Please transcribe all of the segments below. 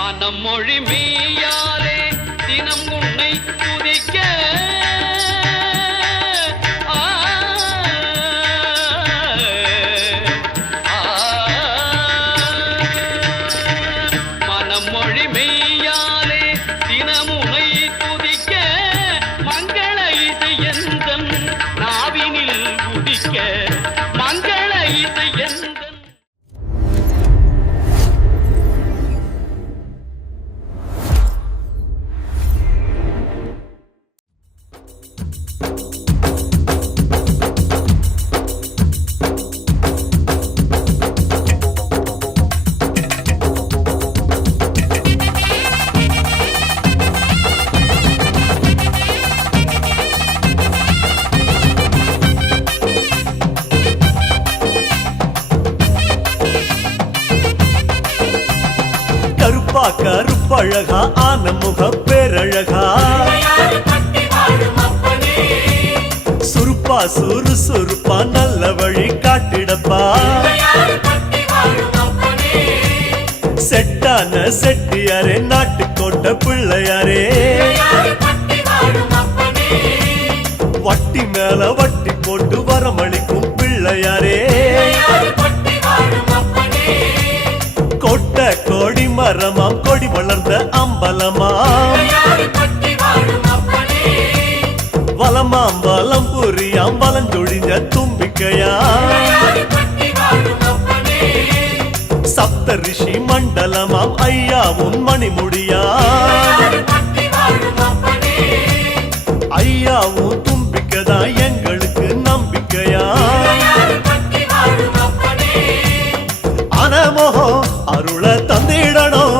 மனம் மொழி மெய்யாலே தினம் உன்னை துதிக்க மொழி மெய்யாலே தினமுனை துதிக்க மங்கள இசை எந்தன் நாவினில் உதிக்க மங்கள இசை எந்தன். கருப்பழகா ஆன முக பேரழகா சுருப்பா சுறுசுறுப்பா நல்ல வழி காட்டிடப்பா செட்டான செட்டியாரே நாட்டுக்கோட்ட பிள்ளையாரே வட்டி மேல வட்டி போட்டு வரமளிக்கும் பிள்ளையாரே கொட்ட கோடி மரமாம் கொடி வளர்ந்த அம்பலமாம் வலமாம் வலம் புரியாம் வலஞ்சொழிஞ்ச தும்பிக்கையாம் சப்த ரிஷி மண்டலமாம் ஐயாவும் மணிமுடியாம் ஐயாவும் தும்பிக்கைதான் எங்களுக்கு நம்பிக்கையாம் அனமோகம் அருள தந்திடணும்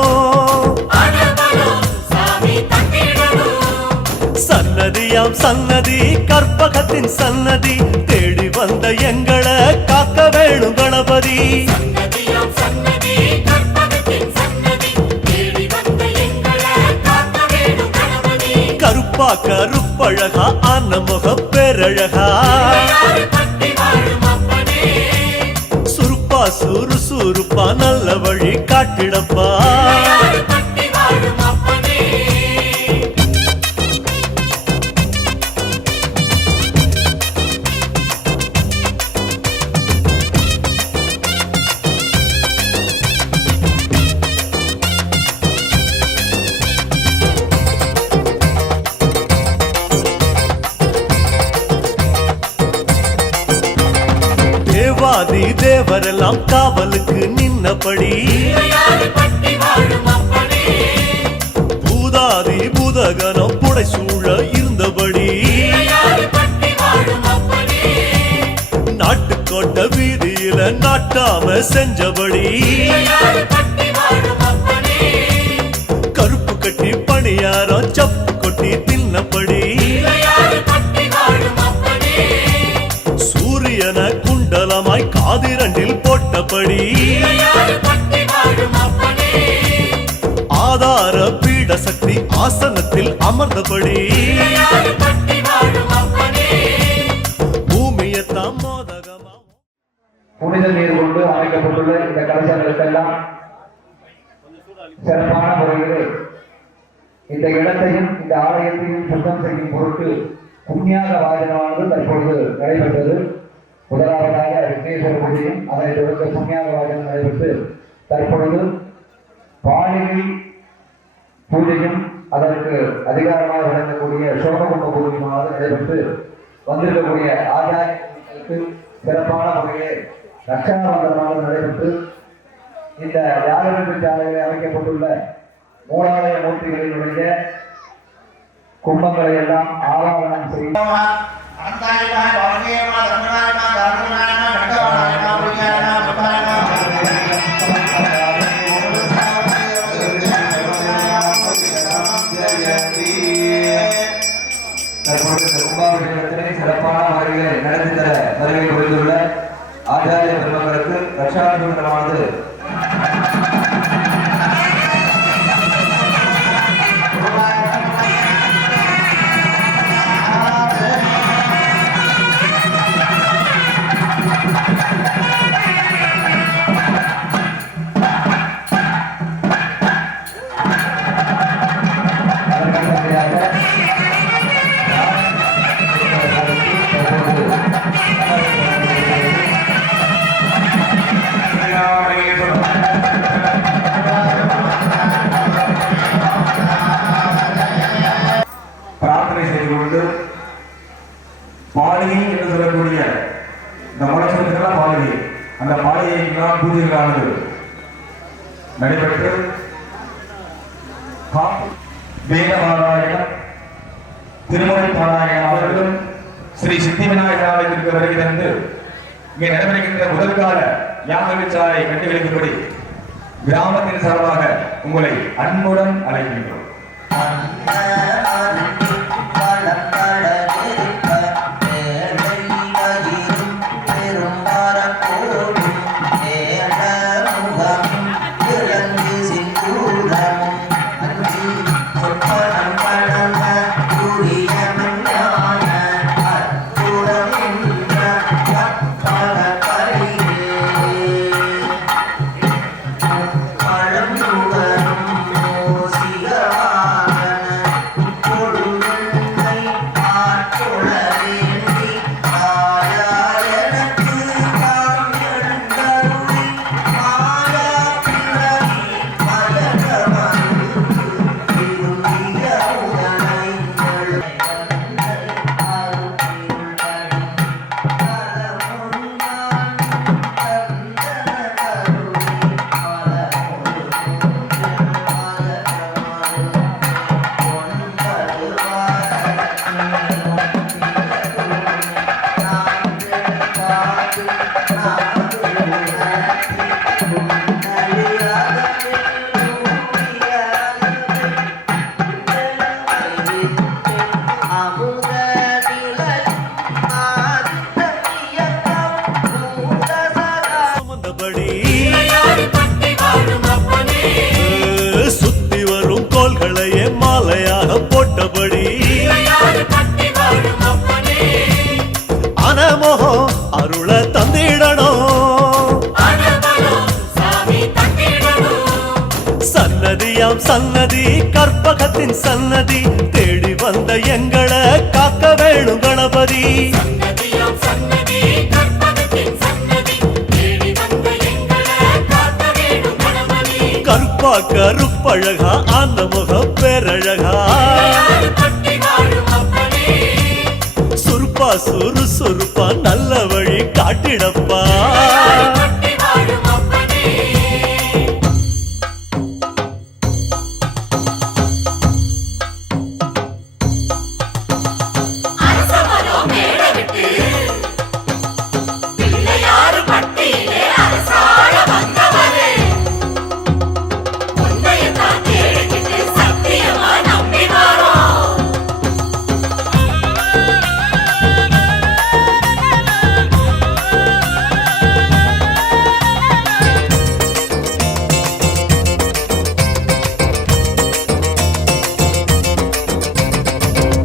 சன்னதியாம் சன்னதி கற்பகத்தின் சன்னதி தேடி வந்த எங்களை காக்க வேணும் கணபதி கருப்பா கருப்பழகா ஆன முக பேரழகா சுருப்பா சுறுசுறுப்பா நல்ல வழி காட்டிடப்பா தேவாதி தேவரெல்லாம் காவலுக்கு நின்னபடி பூதாதி பூதகனம் புடை சூழ இருந்தபடி நாட்டுக்கோட்ட வீதியில நாட்டாம செஞ்சபடி கருப்பு கட்டி பணியாரம் சப்பு கொட்டி தின்னபடி சூரியன குண்டலமாய் காதிரண்டில் போட்டபடி ஆதார பீட சக்தி ஆசனத்தில் அமர்ந்தபடி பூமியத்தாம் மோதகமா புனித நீர் கொண்டு அமைக்கப்பட்டுள்ள இந்த கலசங்களுக்கெல்லாம் சிறப்பான முறையில் இந்த இடத்தையும் இந்த ஆலயத்தையும் சுத்தம் செய்யும் பொருட்டு புண்ணியாக வாஜனமானது தற்பொழுது நடைபெற்றது. முதலாவதாக விக்னேஸ்வர பூஜையும் அதனைத் தொடர்ந்து புண்ணியாக வாஜனம் நடைபெற்று தற்பொழுது பாலினி பூஜையும் அதற்கு அதிகாரமாக வழங்கக்கூடிய சோமகும்ப பூஜையுமானது நடைபெற்று வந்திருக்கக்கூடிய ஆச்சாரியர்களுக்கு சிறப்பான முறையிலே ரட்சணாபந்தமானது நடைபெற்று இந்த யாகவேட்டு சாலையில் அமைக்கப்பட்டுள்ள மூலாலய மூர்த்திகளினுடைய கும்பங்களை எல்லாம் ஆராதனம் செய்யும். கும்பாபிஷேகத்தினை சிறப்பான முறையில் நடத்தி தர வருகை புரிந்துள்ள ஆச்சாரிய பெருமக்களுக்கு ரட்சாபந்தமானது நடைபெற்று வேதபாராயணம் திருமுறை பாராயணம் அவர்களும் ஸ்ரீ சித்தி விநாயகர் ஆலயத்திற்கு வருகை தந்து இங்கே நடைபெறுகின்ற முதல் கால யாக விசாரை கண்டுகளிக்கும்படி கிராமத்தின் சார்பாக உங்களை அன்புடன் அழைக்கின்றோம். சுத்தி வரும் கோள்களையே மாலையாக போட்டபடி அனமோகம் அருள தந்திடணும். சன்னதியாம் சன்னதி கற்பகத்தின் சன்னதி தேடி வந்த எங்களை காக்க வேணும் கணபதி. கருப்பா கருப்பழகா அந்த முகம் பேரழகா சுருப்பா சுறுசுறுப்பா நல்ல வழி காட்டிடப்பா.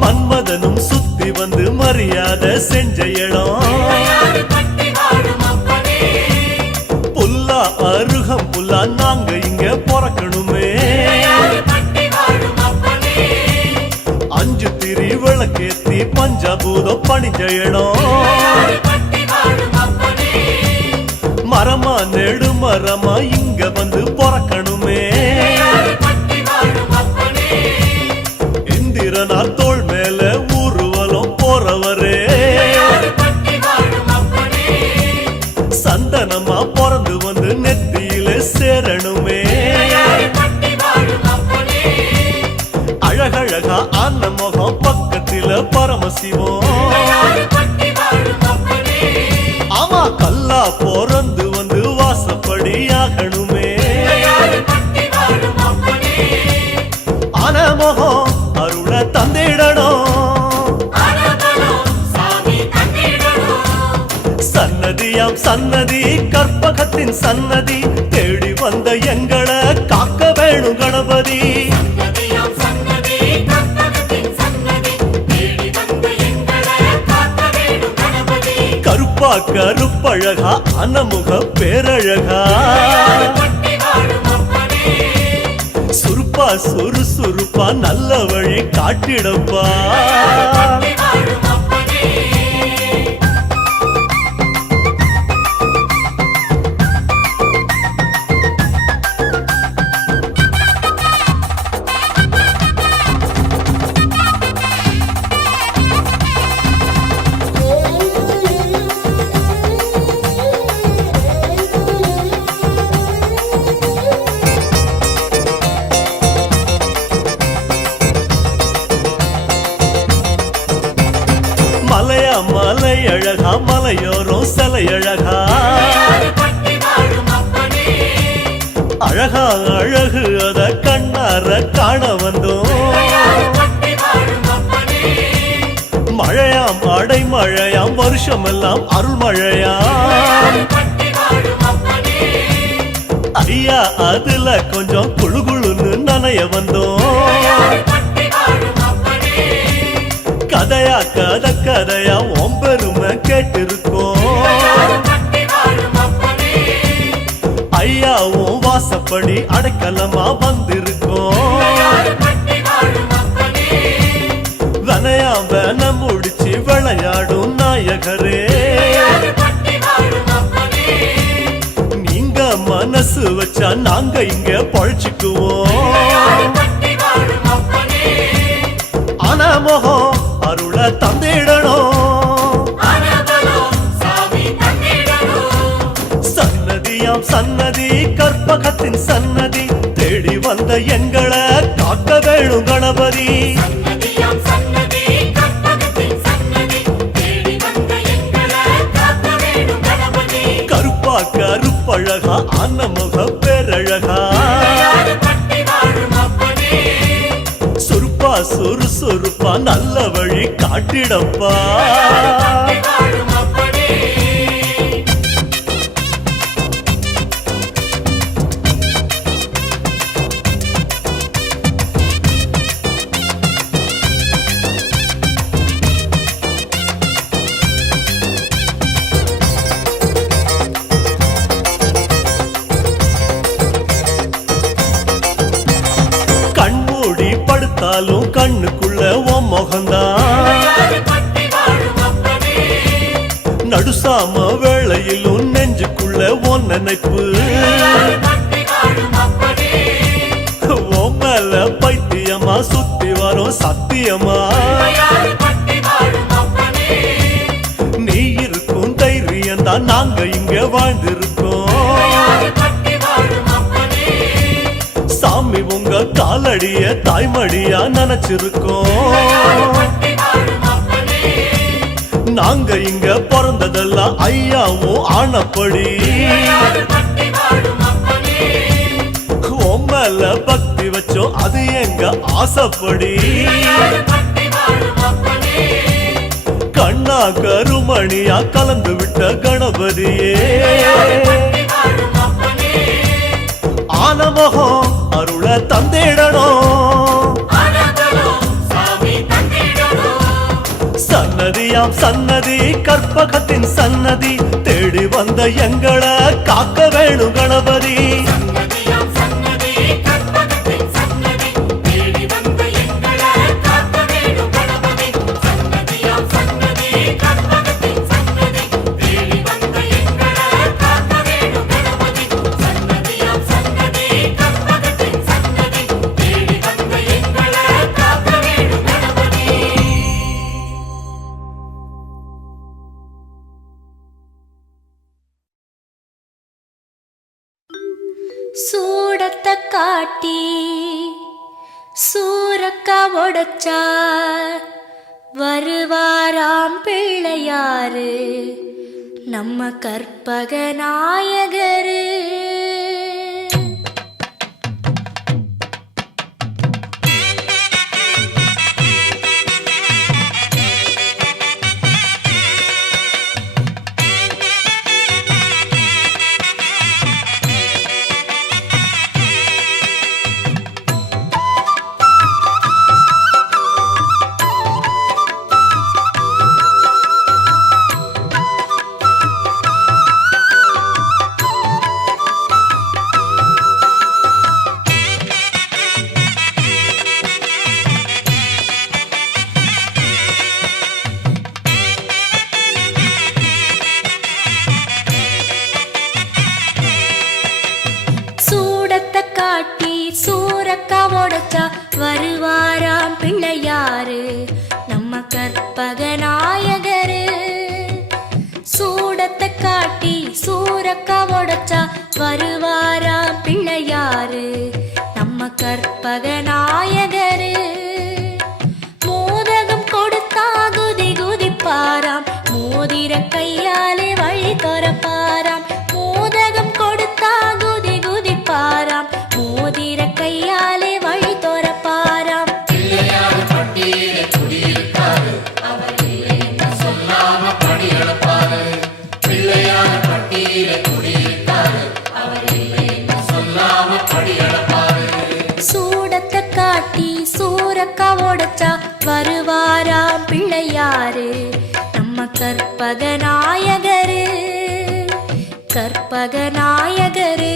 மன்மதனும் சுத்தி வந்து மரியாதை செஞ்ச இடம் புல்லா அருகம் புல்லா நாங்க இங்க பிறக்கணுமே. அஞ்சு திரி விளக்கேத்தி பஞ்சாபூதம் பணிஞ்ச இடம் மரமா நெடு மரமா இங்க வந்து பிறக்கணுமே. இந்திரனார் தோள் மேல ஊர்வலம் போறவரே சந்தனமா பிறந்து வந்து நெத்தியில சேரணுமே. அழகழகா அந்த முகம் பக்கத்தில பரமசிவம் ஆமா கல்லா பிறந்து வந்து வாசப்படி ஆகணுமே. அனமோகம் அருள தந்திடணும். சன்னதியாம் சன்னதி கற்பகத்தின் சன்னதி தேடி வந்த எங்களை காக்க வேணும் கணபதி. கருப்பா கருப்பழகா அனமுக பேரழகா சுருப்பா சுறுசுறுப்பா நல்ல வழி காட்டிடப்பா. மலையோரம் சிலையழகா அழகா அழகு அத கண்ணார காண வந்தோம் மழையாம் அடைமழையாம் வருஷமெல்லாம் அருள்மழையாம் ஐயா அதுல கொஞ்சம் குழு குழுன்னு நனைய வந்தோம் கதையா கதையா ஒம்பெருமை கேட்டிருக்கோம் ஐயாவும் வாசப்படி அடைக்கலமா வந்திருக்கோம் வனையா வன முடிச்சு விளையாடும் நாயகரே நீங்க மனசு வச்சா நாங்க இங்க பழிச்சுக்குவோம் ஆனா முகம் அருள தந்திடணும் சன்னதியாம் சன்னதி கற்பகத்தின் சன்னதி தேடி வந்த எங்களை காக்க வேணும் கணபதி கருப்பா கருப்பழகா அன்னமுக பேரழகா சுருப்பா சுறுசுறுப்பா நல்ல வழி காட்டிடப்பா கண்ணுக்குள்ள உன் முகந்தான் நடுசாம வேளையிலும் நெஞ்சுக்குள்ள உன் நினைப்பு உன் மேல பைத்தியமா சுத்தி வரும் சத்தியமா நீ இருக்கும் தைரியம் தான் நாங்க இங்க வாழ்ந்திருக்கோம் சாமி உங்க காலடிய தாய்மடியா நினைச்சிருக்கோம் நாங்க இங்க பிறந்ததெல்லாம் ஐயாவும் ஆனப்படி மேல பக்தி வச்சோம் அது எங்க ஆசைப்படி கண்ணா கருமணியா கலந்து விட்ட கணபதியே ஆனமகம் அருள தந்திடணும் சன்னதியாம் சன்னதி கற்பகத்தின் சன்னதி தேடி வந்த எங்களை காக்க வேணும் கணபதி சூடத்தை காட்டி சூரக்கா உடைச்சா வருவாராம் பிள்ளையாரு நம்ம கற்பக நாயகரு வருவாராம் பிள்ளையாரு நம்ம கற்பக நாயகரு சூடத்தை காட்டி சூரக்கா உடைச்சா வருவாராம் பிள்ளையாரு நம்ம கற்பக நாயகரு மோதகம் கொடுத்தா குதி குதிப்பாராம் மோதிர கையா கற்பகநாயகரு கற்பகநாயகரு.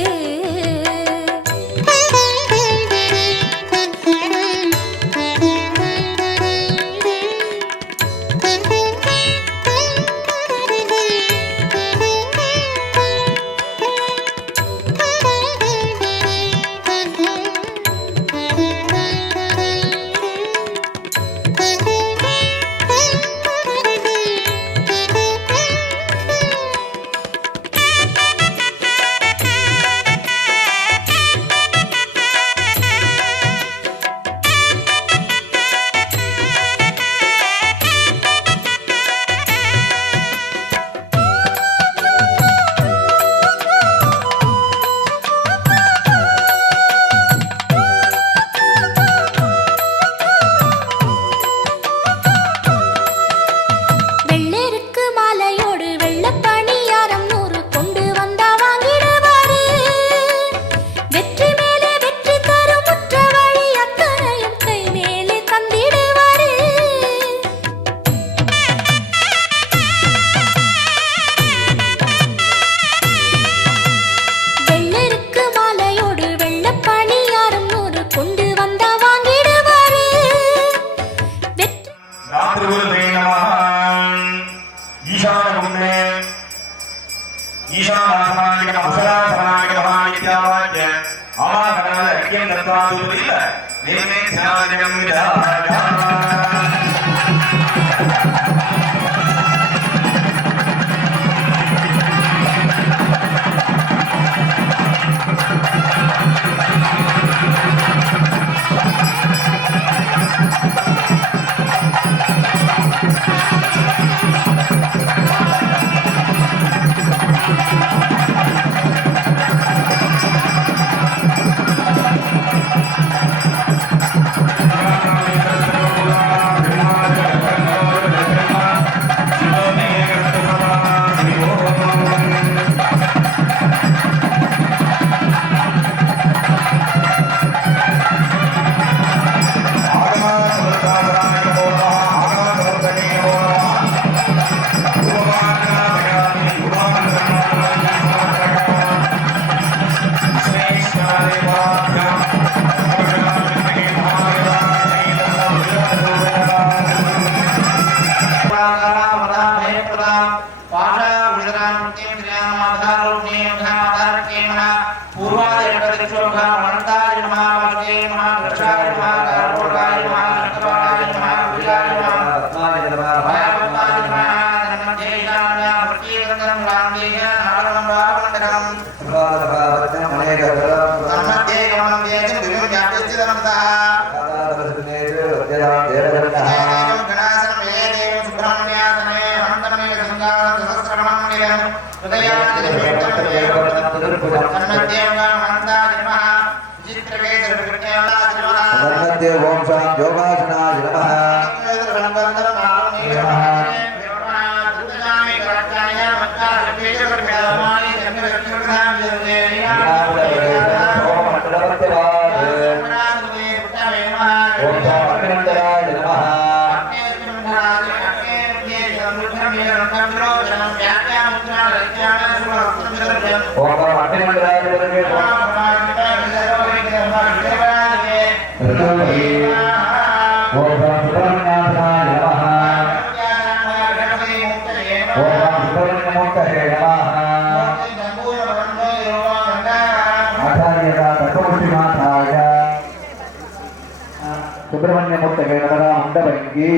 சுப்பிரமணியமூர்த்தகே நமக மண்டபங்கி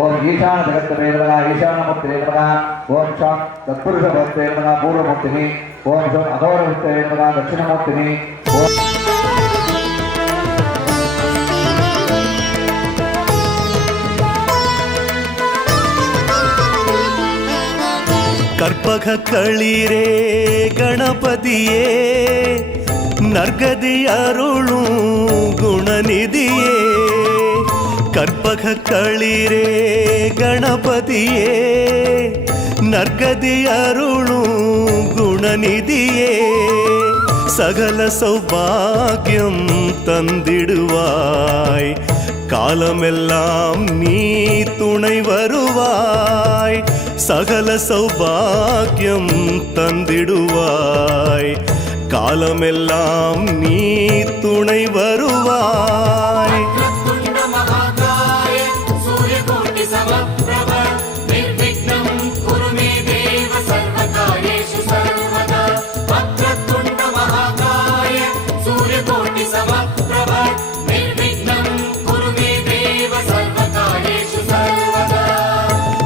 ஓம் ஈசான ஜகத்வே நமக ஈசானமூர்த்தே நமக ஓம் சாம் தத்புருஷமூர்த்தே நமக பூர்வமூர்த்தினி ஓம் சம் அகோரமூர்த்தே நமக தட்சிணமூர்த்தினி ஓம் கற்பக களிரே கணபதியே நற்கதி அருளும் குணநிதியே கற்பக களிரே கணபதியே நற்கதி அருளும் குணநிதியே சகல சௌபாகியம் தந்திடுவாய் காலமெல்லாம் நீ துணை வருவாய் சகல சௌபாகியம் தந்திடுவாய் காலமெல்லாம் நீ துணை வருவாய்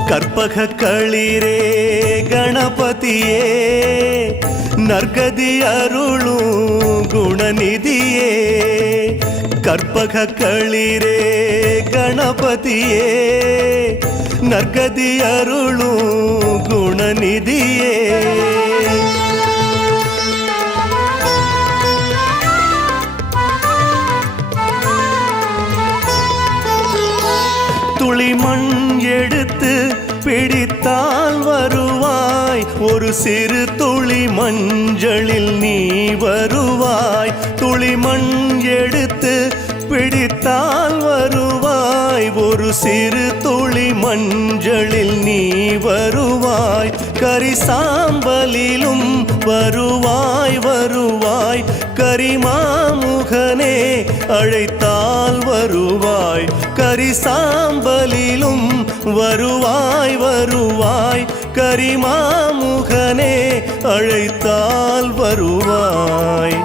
கற்பக களிரே கணபதியே நற்கதி அருளும் குணநிதியே கற்பக களிரே கணபதியே நற்கதி அருளும் குணநிதியே துளிமண் எடுத்து பிடித்தால் வருவாய் ஒரு சிறு துளி மஞ்சளில் நீ வருவாய் துளிமண் எடுத்து பிடித்தால் வருவாய் ஒரு சிறு துளி மஞ்சளில் நீ வருவாய் கரிசாம்பலிலும் வருவாய் வருவாய் கரிமாமுகனே அழைத்தால் வருவாய் கரிசாம்பலிலும் வருவாய் வருவாய் கரிமாமுகனே அழைத்தால் வருவாய்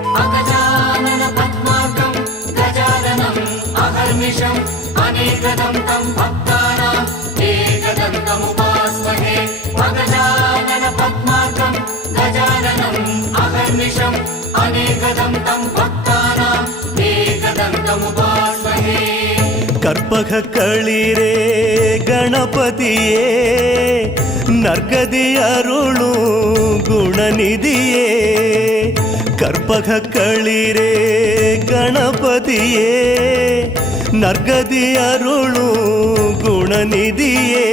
अनेकदं तं भक्तानां एकदन्तमुपास्महे अगजानन पद्मार्कं गजाननम् अहर्निशम् अनेकदं तं भक्तानां एकदन्तमुपास्महे கற்பக களிரே கணபதியே நற்கதி அருளும் குணநிதியே கற்பக களிரே கணபதியே நற்கதி அருளும் குணநிதியே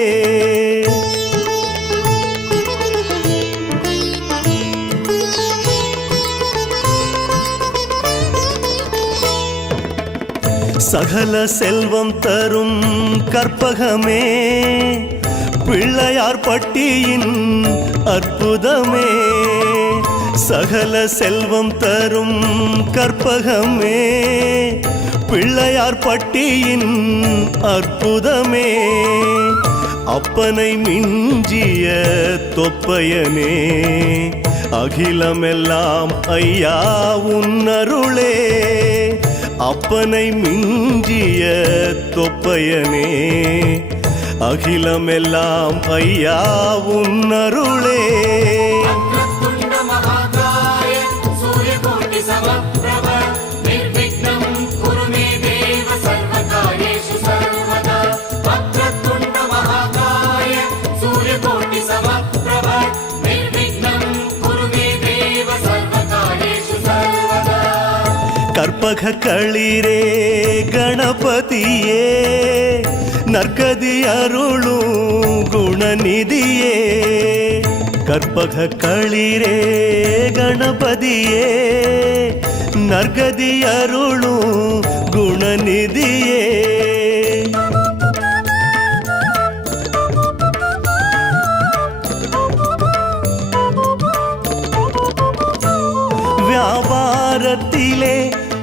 சகல செல்வம் தரும் கற்பகமே பிள்ளையார் பட்டியின் அற்புதமே சகல செல்வம் தரும் கற்பகமே பிள்ளையார் பட்டியின் அற்புதமே அப்பனை மிஞ்சிய தொப்பையனே அகிலமெல்லாம் ஐயா உன்னருளே அப்பனை மிஞ்சிய தொப்பையனே அகிலமெல்லாம் ஐயா உன்னருளே கற்பக களிரே கணபதியே நற்கதி அருளும் குணநிதியே கற்பக களிரே கணபதியே நற்கதி அருளும் குணநிதியே வியாபாரத்திலே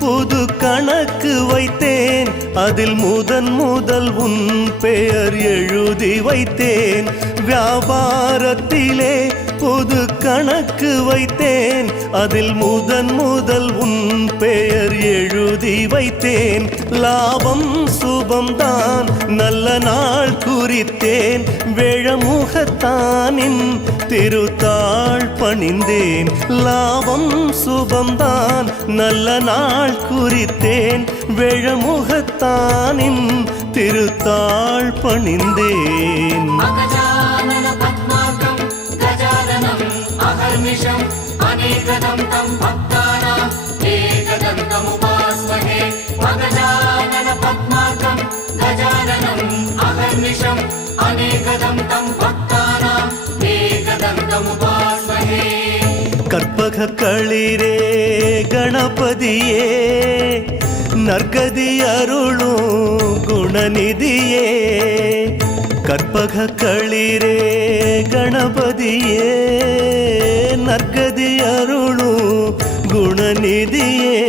புது கணக்கு வைத்தேன் அதில் முதல் உன் பெயர் எழுதி வைத்தேன் வியாபாரத்திலே புது கணக்கு வைத்தேன் அதில் முதல் உன் பெயர் எழுதி வைத்தேன் லாபம் சுபம்தான் நல்ல நாள் குறித்தேன் வேழமுகத்தானின் திருத்தாள் பணிந்தேன் லாபம் சுபம்தான் நல்ல நாள் குறித்தேன் வேழமுகத்தானின் திருத்தாள் பணிந்தேன் अनेकदं तं भक्तानां एकदन्तमुपास्महे अगजानन पद्मार्कं गजाननम् अहर्निशम् अनेकदं तं भक्तानां एकदन्तमुपास्महे கற்பக களிரே கணபதியே நற்கதி அருளும் குணநிதியே கற்பக களிரே கணபதியே நற்கதி அருளும் குணநிதியே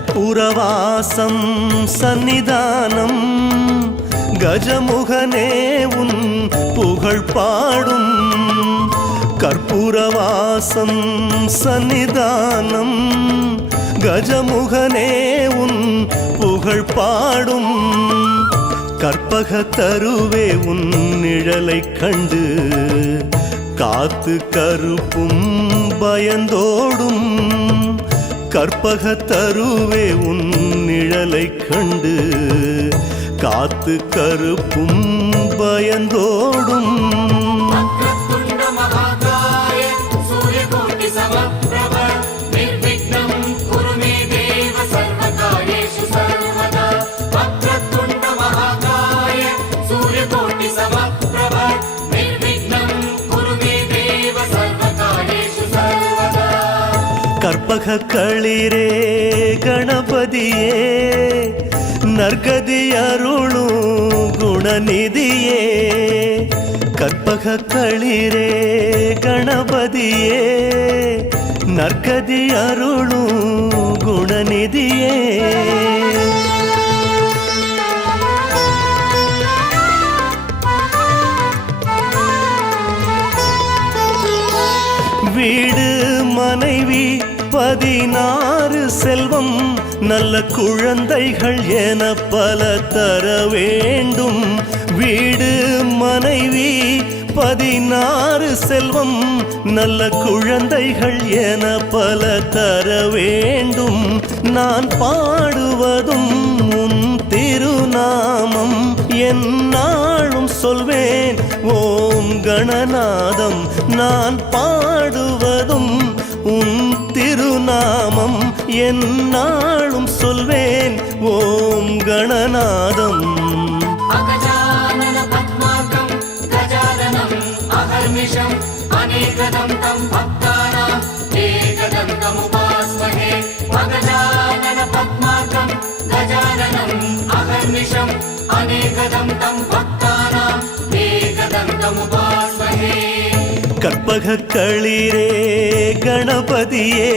கற்பூரவாசம் சந்நிதானம் கஜமுகனே உன் புகழ் பாடும் கற்பூரவாசம் சந்நிதானம் கஜமுகனே உன் புகழ் பாடும் கற்பக தருவே உன் நிழலைக் கண்டு காத்து கருப்பும் பயந்தோடும் கற்பக தருவே உன் நிழலைக் கண்டு காத்து கருப்பும் பயந்தோடும் கற்பக களிரே கணபதியே நற்கதி அருளும் குணநிதியே கற்பக களிரே கணபதியே நற்கதி அருளும் குணநிதியே வீடு மனைவி 16 செல்வம் நல்ல குழந்தைகள் என பல தர வேண்டும் வீடு மனைவி 16 செல்வம் நல்ல குழந்தைகள் என பல தர வேண்டும் நான் பாடுவதும் உன் திருநாமம் என்னாலும் சொல்வேன் ஓம் கணநாதம் நான் பாடுவதும் உன் திருநாமம் என்னாலும் சொல்வேன் ஓம் கணநாதம் अगजानन पद्मार्कं गजाननम् अहर्निशम् अनेकदं तं भक्तानाम् एकदन्तमुपास्महे अगजानन पद्मार्कं गजाननम् अहर्निशम् अनेकदं तं भक्तानाम् एकदन्तमुपास्महे கற்பக களிரே கணபதியே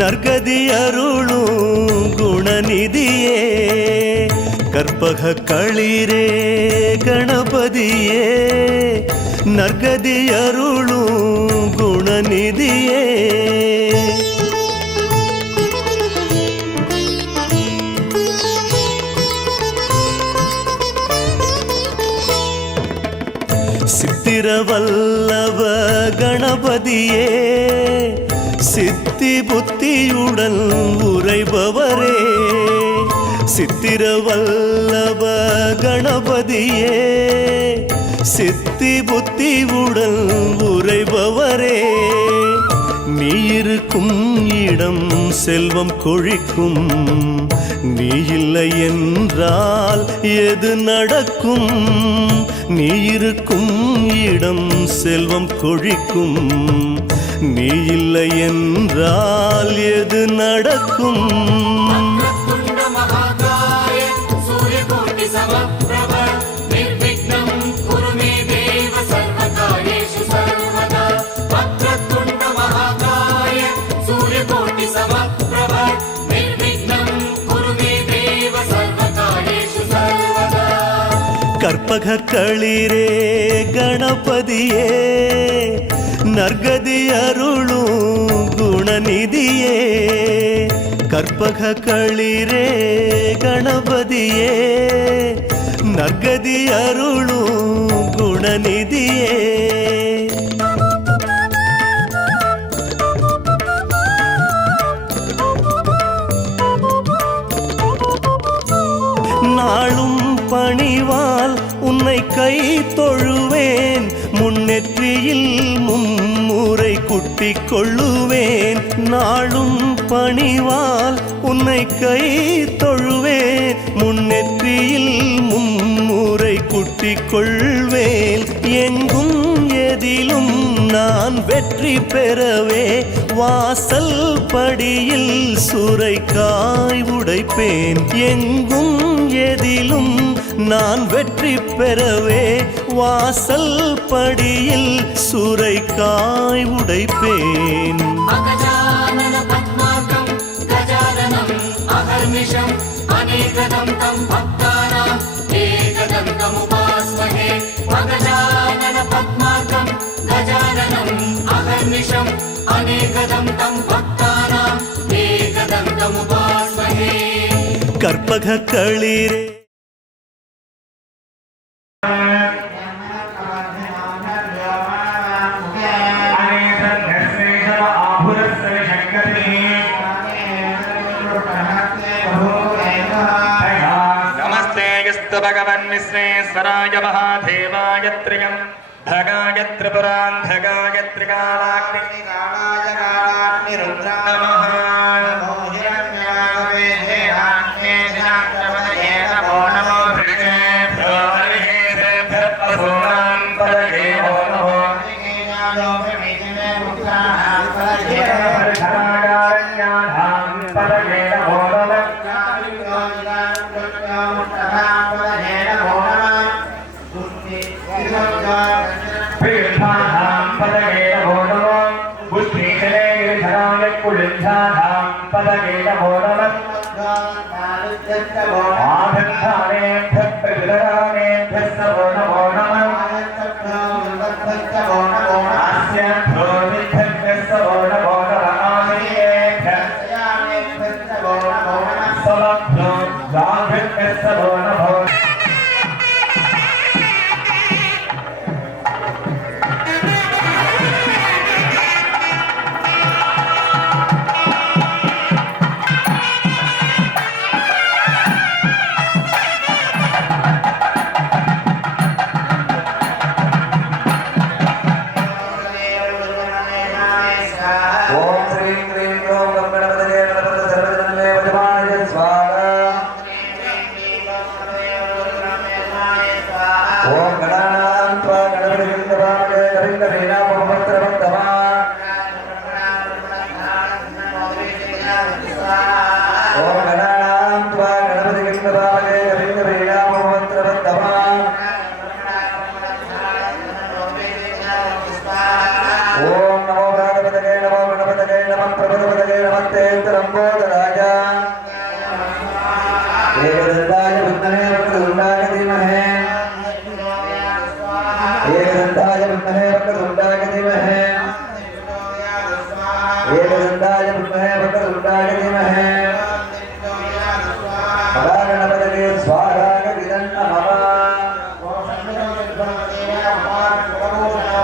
நற்கதி அருளும் குணநிதியே கற்பக களிரே கணபதியே நற்கதி அருளும் குணநிதியே சித்திரவல்லவ கணபதியே சித்தி புத்தியுடன் உரைபவரே சித்திரவல்லவ கணபதியே சித்தி புத்தியுடன் உரைபவரே நீ இருக்கும் இடம் செல்வம் கொழிக்கும் நீ இல்லை என்றால் எது நடக்கும் நீ இருக்கும் இடம் செல்வம் கொழிக்கும் நீ இல்லை என்றால் எது நடக்கும் वक्रतुण्ड महाकाय सूर्यकोटि समप्रभ निर्विघ्नं कुरु मे देव सर्वकार्येषु सर्वदा वक्रतुण्ड महाकाय सूर्यकोटि समप्रभ निर्विघ्नं कुरु मे देव सर्वकार्येषु सर्वदा கற்பக களிரே கணபதியே நற்கதி அருளும் குணநிதியே கற்பக களிரே கணபதியே நற்கதி அருளும் குணநிதியே நாளும் பணிவால் உன்னை கை தொழுவேன் முன்னெற்றியில் மும்முறை குட்டிக் கொள்ளுவேன் நாளும் பணிவால் உன்னை கை தொழுவேன் முன்னெற்றியில் மும்முறை குட்டிக் கொள்வேன் எங்கும் எதிலும் நான் வெற்றி பெறவே வாசல் படியில் சுரைக்காய் உடைப்பேன் எங்கும் எதிலும் நான் வெற்றி பெறவே வாசல் படியில் சுரைக்காய் உடைப்பேன் अगजानन पद्मार्कं गजाननम् अहर्निशम् अनेकदं तं भक्तानाम् एकदन्तमुपास्महे अगजानन पद्मार्कं गजाननम् अहर्निशम् अनेकदं तं भक्तानाम् एकदन्तमुपास्महे கற்பக களிரே नमस्ते यस्तु भगवन् विश्वेश्वराय महादेवाय त्रियं भगाय त्रिपुरान्धकाय त्रिकालाग्निकालाय नमः नमो भृगेभ्यो हरिकेशेभ्यः पशूनां पदये नमो प्रियंधानां पदगे नमो नमः बुद्धिकरे गिरिधराय कुलिन्धानां पदगे नमो नमः आधन्धानेभ्यः प्रतिदरानेभ्यः नमो नमः आस्याभ्यो निभ्यः नमो नमः आमेभ्यः समभ्यो दाभ्यः नमो नमः ओम श्रीं क्रीं क्रों गणपतये नमः सर्वजनमे वजमानय स्वाहा ओम गणानां त्वा गणपतिविन्दवामहे कविन्दवेना पवत्रवत्तमा ओम गणानां त्वा गणपतिविन्दवामहे कविन्दवेना पवत्रवत्तमा ओम नमो गणपतये नमो गणपतये नमः प्रभुपतये नमस्ते लंबोदराय एकदन्ताय विद्महे वक्रतुण्डाय धीमहि एकदन्ताय विद्महे वक्रतुण्डाय धीमहि एकदन्ताय विद्महे वक्रतुण्डाय धीमहि सदा गणपतये स्वाहा गदिदं नमः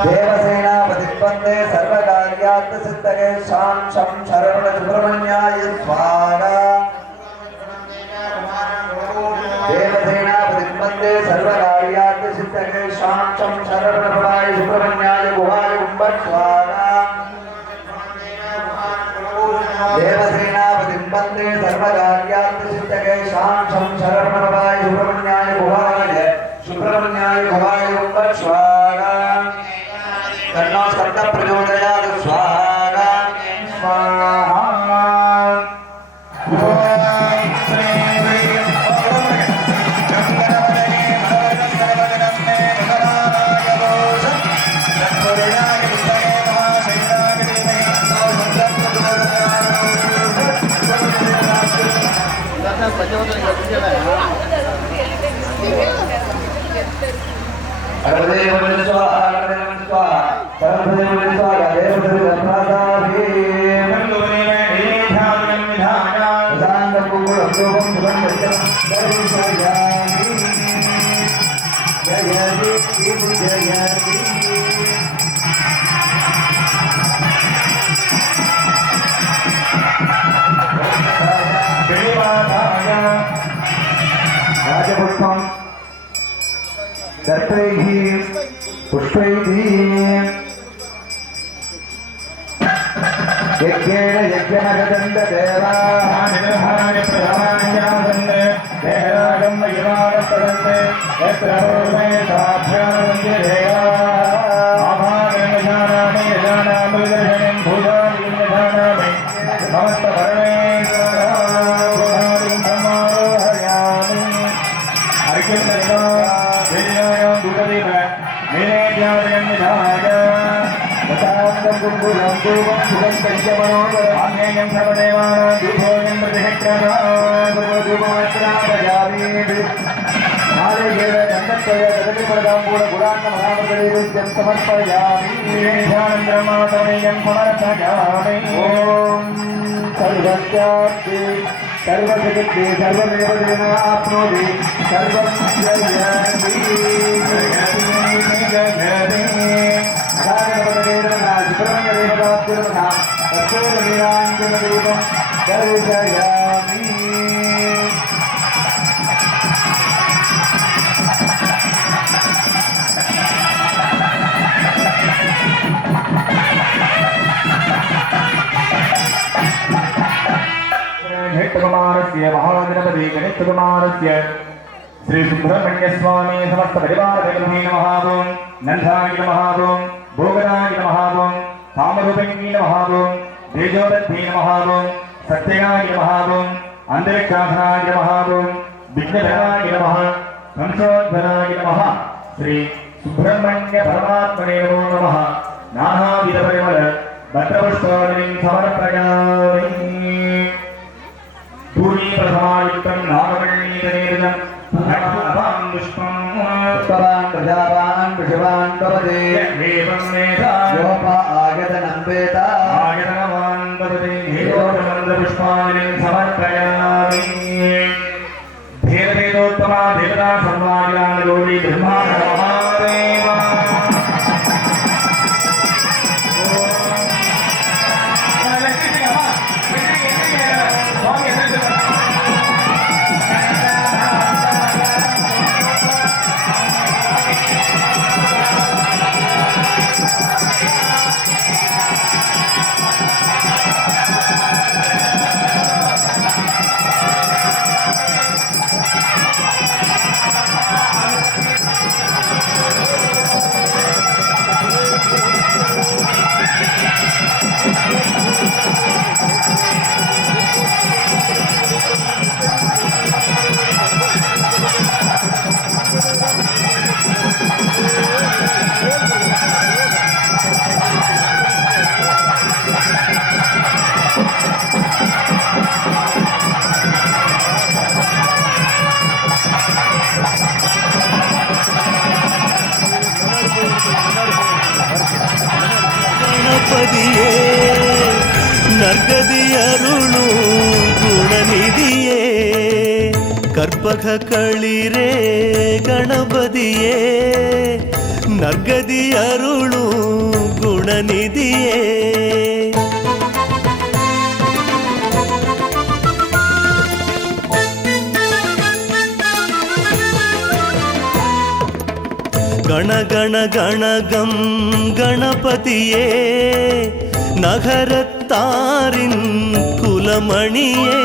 देवसेनापतिपन्ते सर्वकार्यार्थसिद्धये शां शं शरवण सुब्रह्मण्याय स्वाहा देवसेनापतिपन्ते सर्वकार्यार्थसिद्धये शां शं शरवण भवाय सुब्रह्मण्याय गुहाय गुम्बट स्वाहा देवसेनापतिपन्ते सर्वकार्यार्थसिद्धये शां शं शरवण भवाय सुब्रह्मण्याय गुहाय गुम्बट स्वाहा तन्नो स्कन्द प्रचोदयात् स्वाहा स्वाहा गणपते स्वाहा गणपते स्वाहा गणपते स्वाहा देवते प्रसादाभि राजपुष्पं दर्पैः पुष्पैः यज्ञेन यज्ञमगदन्तदेवाः निर्हाय प्रधानायासन् देहराजं वैवानस्तदन्ते यत्र पूर्वे साभ्यानन्दे देवाः आभारेण जानामि यजानामि दर्शनं भूजानि यजानामि समस्तपरमेश्वरां समारोहयामि अर्घ्यं दत्त्वा वेद्यायां दूतदेव मेनेज्यार्यं निधाय तथान्तं कुम्भुजं धूपं सुखं पञ्चमनोदरम् आग्नेयं सर्वदेवानां धूपोऽयं प्रतिहक्रामधूपमत्रापयामि नारिकेल चन्दत्वय जगतिपरदाम्बूलगुणान्नमहामृतनैवेद्यं समर्पयामि ध्यानन्द्रमातमेयं समर्पयामि ॐ सर्वस्याप्ति सर्वजगत्ते सर्वमेव देवाप्नोति सर्वं जयति जगति सुब्रह्मण्यदेवताभ्यो नमः तत्त्ववीराञ्जनरूपं दर्शयामि गणेशकुमारस्य महागणपति गणेशकुमारस्य श्री सुब्रह्मण्य स्वामी समस्त परिवार नमः ओं नंदाय नमः ओं भोगनाय नमः ओं कामरूपिणी नमः ओं तेजोदत्ते नमः ओं सत्यनाय नमः ओं अंतरिक्षाधनाय नमः ओं विघ्नधराय नमः संशोधनाय नमः श्री சுப்பிரமணிய பரமாத்மனே நமோ நமः நானாவித பரிமள பத்ரபுஷ்பாவளிம் சமர்ப்பயாமி பூரி பிரசமாயுக்தம் நாகவள்ளீதநீரிதம் புஷ்பம் புஷ்பம் புஷ்பவான் பிரஜாவான் விஷவான் பவதே தேவம் வேதா யோபா ஆயதனம் வேத ஆயதனவான் பவதே தேவோபமந்த புஷ்பாவளிம் சமர்ப்பயாமி தேவதேவோத்தமா தேவதா சர்வாகிலான கோடி பிரம்மாண்ட மகாதேவா கணபதியே நற்கதி அருளும் குணநிதியே கற்பக களிரே கணபதியே நற்கதி அருளும் குணநிதியே கணகண கணகம் கணபதியே நகரத்தாரின் குலமணியே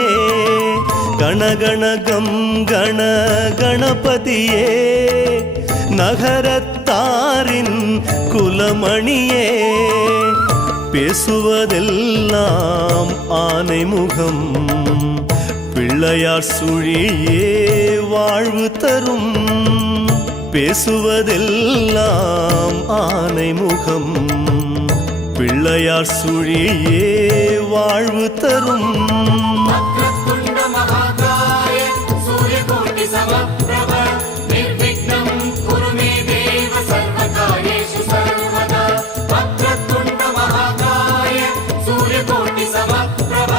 கணகணகம் கண கணபதியே நகரத்தாரின் குலமணியே பேசுவதெல்லாம் ஆனை முகம் பிள்ளையார் சுழியே வாழ்வு தரும் பேசுவதெல்லாம் ஆனை முகம் பிள்ளையார் சுழியே வாழ்வு தரும் வக்ரதுண்ட மகாகாய சூரியகோட்டி சமப்ரப நிர்விக்னம் குரு மே தேவ சர்வகாரியேஷு சர்வதா வக்ரதுண்ட மகாகாய சூரியகோட்டி சமப்ரப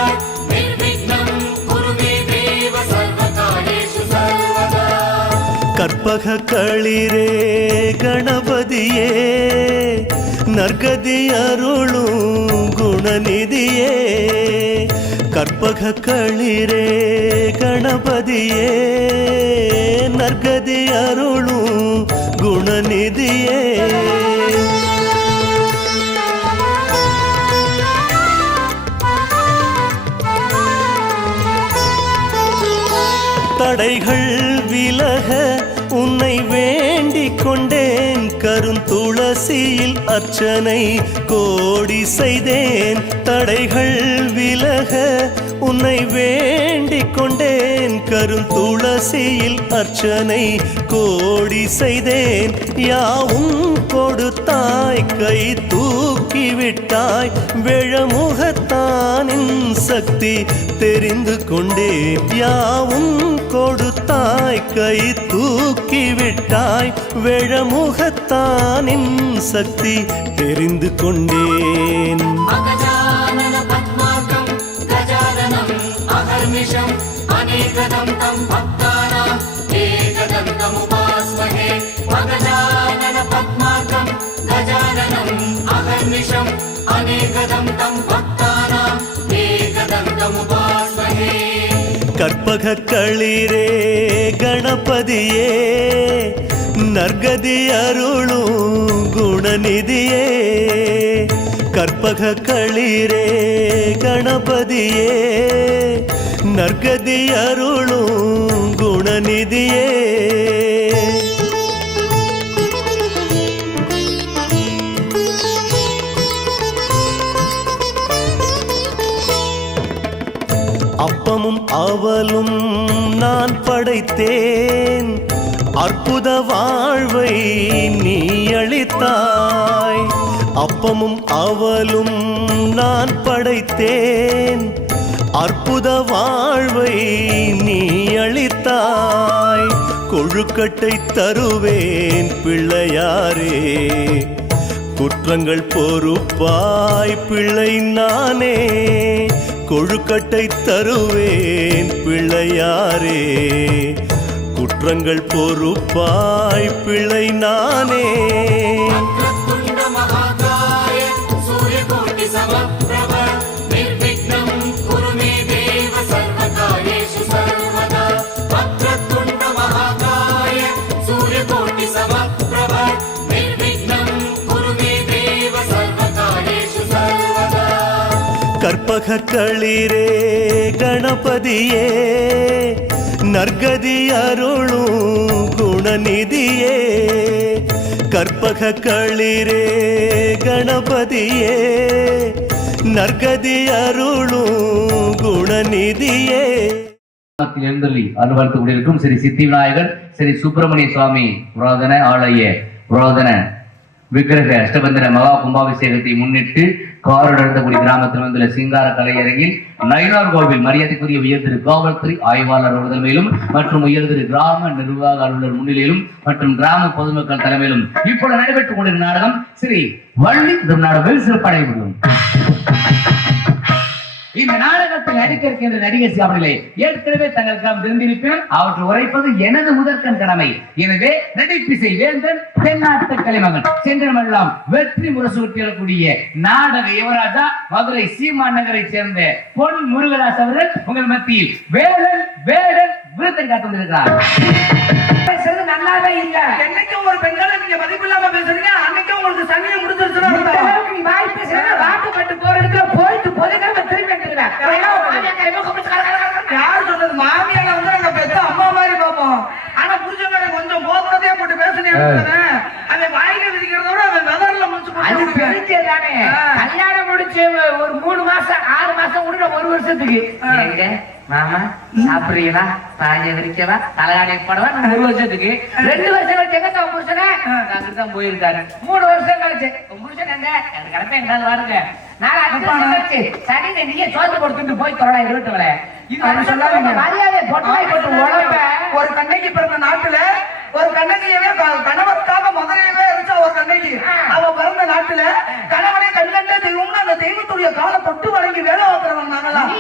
நிர்விக்னம் குரு மே தேவ சர்வகாரியேஷு சர்வதா கற்பக களிரே கணபதியே நற்கதி அருளும் குணநிதியே கற்பக களிரே கணபதியே நற்கதி அருளும் குணநிதியே தடைகள் விலக உன்னை வேண்டிக் கொண்டேன் கருந்துளசியில் அர்ச்சனை கோடி செய்தேன் தடைகள் விலக உன்னை வேண்டிக் கொண்டேன் கருந்துளசியில் அர்ச்சனை கோடி செய்தேன் யாவும் கொடுத்தாய் கை தூக்கி விட்டாய் விழமுகத்தானின் சக்தி தெரிந்து கொண்டேன் யாவும் கொடுத்தாய் கை தூக்கி விட்டாய் விழமுகத்தானின் சக்தி தெரிந்து கொண்டேன் அகஜானன பத்மார்க்கம் கஜானனம் அகர்நிஷம் அநேகதம் தம் பக்தானாம் ஏகதந்தம் உபாஸ்மஹே அகஜானன பத்மார்க்கம் கஜானனம் அகர்நிஷம் அநேகதம் தம் பக்தானாம் ஏகதந்தம் உபாஸ்மஹே கற்பக களிரே கணபதியே நற்கதி அருளும் குணநிதியே கற்பக களிரே கணபதியே நற்கதி அருளும் குணநிதியே அப்பமும் அவலும் நான் படைத்தேன் அற்புத வாழ்வை நீ அளித்தாய், அப்பமும் அவலும் நான் படைத்தேன். அற்புத வாழ்வை நீ அளித்தாய், கொழுக்கட்டை தருவேன் பிள்ளையாரே. குற்றங்கள் பொறுப்பாய் பிள்ளை நானே, கொழுக்கட்டை தருவேன் பிள்ளையாரே. குற்றங்கள் பொறுப்பாய் பிள்ளை நானே. वक्रतुण्ड महाकाय सूर्यकोटि समप्रभ निर्विघ्नं कुरु मे देव सर्वकार्येषु सर्वदा. वक्रतुण्ड महाकाय सूर्यकोटि समप्रभ निर्विघ्नं कुरु मे देव सर्वकार्येषु सर्वदा. கற்பக களிரே கணபதியே, நற்கதி அருளும் குணநிதியே. கற்பக களிரே கணபதியே, நற்கதி அருளும் குணநிதியே. எழுந்தள்ளி அலுவலகத்துக் கொண்டிருக்கும் ஸ்ரீ சித்தி விநாயகர் ஸ்ரீ சுப்பிரமணிய சுவாமி புராதன ஆலய புராதன விக்கிரக அஷ்டபந்தன மகா கும்பாபிஷேகத்தை முன்னிட்டு காரடர்ந்தகுடி கிராமத்தில் வந்துள்ள சிங்கார கலையரங்கில் நயினார் கோவில் மரியாதைக்குரிய உயர் திரு காவல்துறை ஆய்வாளர் அவர்கள் மேலும் மற்றும் உயர் திரு கிராம நிர்வாக அலுவலர் முன்னிலையிலும் மற்றும் கிராம பொதுமக்கள் தலைமையிலும் இப்பொழுது நடைபெற்றுக் கொண்டிருக்கும் நாடகம் ஸ்ரீ வள்ளி திருநாடகம் சிறப்படைபடும். இந்த நாடகத்தில் நடிக்க இருக்கின்ற நடிகர் அவர்களே ஏற்கனவே தங்களுக்காக தெரிந்திருப்பேன். அவற்றை உரைப்பது எனது முதற்கண் கடமை. எனவே நடிப்பிசை வேந்தன் தென்னாட்டு கலைமகன் சென்றமெல்லாம் வெற்றி முரசூட்டியக்கூடிய நாடக யுவராஜா மதுரை சீமான் நகரை சேர்ந்த பொன் முருகதாஸ் அவர்கள் உங்கள் மத்தியில் வேடன் வேடன் விருதை காட்டுகிறார். பேசுறது நல்லாவே இல்ல. என்னைக்கும் ஒரு பெண்களை நீங்க மதிப்பில்லாம பேசுறீங்க, அன்னைக்கும் உங்களுக்கு சங்கையை முடிச்சிருச்சுன்னா நீ வாய் பேசுறீங்க. வாக்குப்பட்டு போற இடத்துல போயிட்டு பொதுக்காக திரும்பி யார் சொன்னது? மாமியால வந்து நாங்க பெத்த அம்மா மாதிரி பார்ப்போம். ஆனா புருஷங்களை கொஞ்சம் போதுறதே போட்டு பேசுனீங்க. அதை வாயில விதிக்கிறதோட அவன் வெதர்ல முடிச்சு தானே. கல்யாணம் முடிச்சு ஒரு 3 மாசம் 6 மாசம் கூட 1 வருஷத்துக்கு மாமா சாப்பிடுறீங்களா, பாய விரிக்கவா, தலையாடை போடவா, 1 வருஷத்துக்கு 2 வருஷம் கழிச்சு எங்க புருஷனை தான் போயிருக்காரு. 3 வருஷம் கழிச்சு புருஷன் எங்க எனக்கு கிடப்ப எங்காவது வாருங்க. நான் 5 வருஷம் கழிச்சு சரி நீங்க சோத்து கொடுத்துட்டு போய் தொடரா இருட்டுவல. இது சொல்லாதீங்க. மரியாதை போட்டு ஒரு கண்ணைக்கு பிறந்த நாட்டுல ஒரு கண்ணகியவே கணவருக்காக முதலையவே இருந்துச்சா ஒரு கண்ணகி. அவ பிறந்த நாட்டுல கணவனை கண்கண்ட தெய்வம்னு அந்த தெய்வத்துடைய காலை தொட்டு வணங்கி வேலை பார்க்கிறவங்க நாங்களாம்.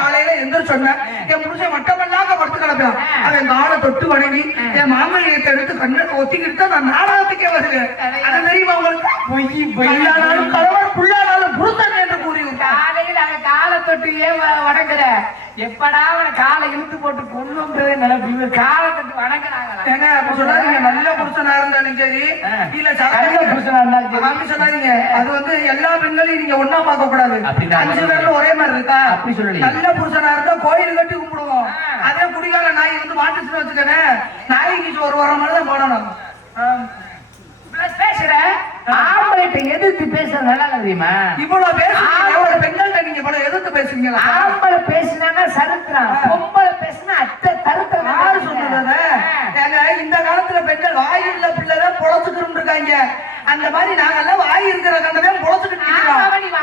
காலையில எந்திரிச்சு சொன்னேன், என் புருஷன் மட்டமல்லாக படுத்து கிடப்பேன். அவன் காலை தொட்டு வணங்கி என் மாமல்யத்தை எடுத்து கண்ணை ஒத்திக்கிட்டு நான் நாடகத்துக்கே வருவேன். அது தெரியுமா உங்களுக்கு? பொய்யானாலும் கணவர் புள்ளானாலும் புருஷன் என்று கூறி காலையில் அவன் காலை தொட்டு ஏன் வணங்குற? எப்படா அவனை காலை இழுத்து போட்டு கொள்ளுன்றது நினைப்பு. காலை தொட்டு வணங்குறாங்க. சொல்லாதீங்க நல்ல புருஷனா இருந்தாலும் சரி இல்ல புருஷனா இருந்தாலும் சொல்லாதீங்க. அது வந்து எல்லா பெண்களையும் நீங்க ஒன்னா பார்க்க கூடாது. 5 பேர்ல ஒரே மாதிரி இருக்கா? அப்படி சொல்லி நல்ல புருஷனா இருந்தா கோயில் கட்டி கும்பிடுவோம். அதே குடிகார நாய் வந்து மாட்டுச்சு வச்சுக்கவே நாய்க்கு ஒரு வாரம் மாதிரி தான் போடணும். பேசுற ஆம்பளைட்ட எதிர்த்து பேசுற நல்லா தெரியுமா? இவ்வளவு பேசுற பெண்கள்ட்ட நீங்க இவ்வளவு எதிர்த்து பேசுறீங்க. ஆம்பளை பேசினா சரித்திரம், பொம்பளை பேசினா அத்தை தருத்திரம். யாரு சொன்னது? இந்த காலத்துல பெண்கள் வாய் உள்ள பிள்ளைதான் பொழச்சுக்கிட்டு இருக்காங்க. அந்த மாதிரி நாங்கெல்லாம் வாய் இருக்கிற கண்டதே பொழச்சுக்கிட்டு நீங்க